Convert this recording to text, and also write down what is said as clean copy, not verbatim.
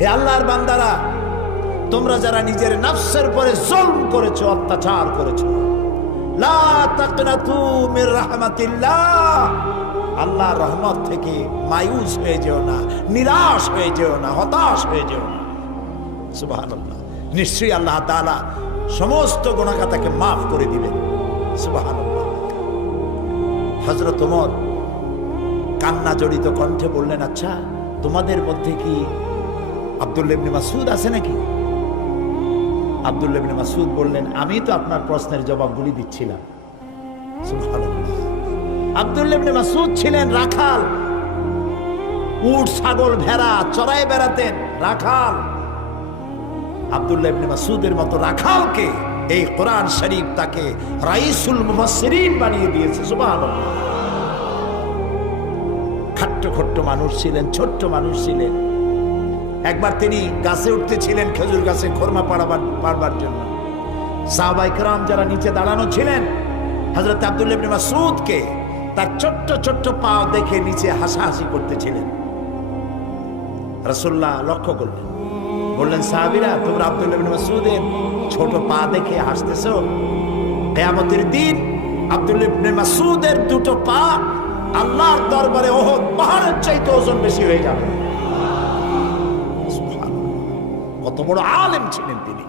হে আল্লাহর বান্দারা, তোমরা যারা নিজের নফসের উপরে জুলম করেছো, অত্যাচার করেছো, লা তাকনাতু মির রাহমাতিল্লাহ, আল্লাহর রহমত থেকে মায়ুস হয়ে যেও না, নিরাশ হয়ে যেও না, হতাশ হয়ে যেও না। সুবহানাল্লাহ। নিশ্চয়ই আল্লাহ তাআলা সমস্ত গুনাহ খাতাকে মাফ করে দিবেন। সুবহানাল্লাহ। হযরত ওমর কান্না জড়িত কণ্ঠে বললেন, আচ্ছা তোমাদের মধ্যে কি আব্দুল্লাহ ইবনে মাসউদ আছে নাকি? আব্দুল্লাহ ইবনে মাসউদ বললেন, আমি তো আপনার প্রশ্নের জবাবগুলি দিচ্ছিলাম। সুবহানাল্লাহ। আব্দুল্লাহ ইবনে মাসউদ ছিলেন রাখাল, উট ছাগল ভেড়া চড়ায় বেড়াতেন, রাখাল। আব্দুল্লাহ ইবনে মাসউদের মতো রাখালকে এই কোরআন শরীফ তাকে রাইসুল মুফাসসিরিন বানিয়ে দিয়েছে। সুবহানাল্লাহ। খাট্ট খট্ট মানুষ ছিলেন, ছোট্ট মানুষ ছিলেন। একবার তিনি গাছে উঠতেছিলেন খেজুর গাছে খোরমা পাড়বার জন্য। সাহাবায়ে কেরাম যারা নিচে দাঁড়ানো ছিলেন, হযরত আব্দুল্লাহ ইবনে মাসউদকে তার ছোট্ট ছোট্ট পা দেখে নিচে হাসাহাসি করতেছিলেন। রাসূলুল্লাহ লক্ষ্য করলেন, বললেন, সাহাবীরা তোমরা আব্দুল্লাহ ইবনে মাসউদের ছোট পা দেখে হাসতেছো? কিয়ামতের দিন আব্দুল্লাহ ইবনে মাসউদের দুটো পা আল্লাহর দরবারে উহুদ পাহাড়ের চাইতে ওজন বেশি হয়ে যাবে। সুবহানাল্লাহ। কত বড় আলেম ছিলেন তিনি।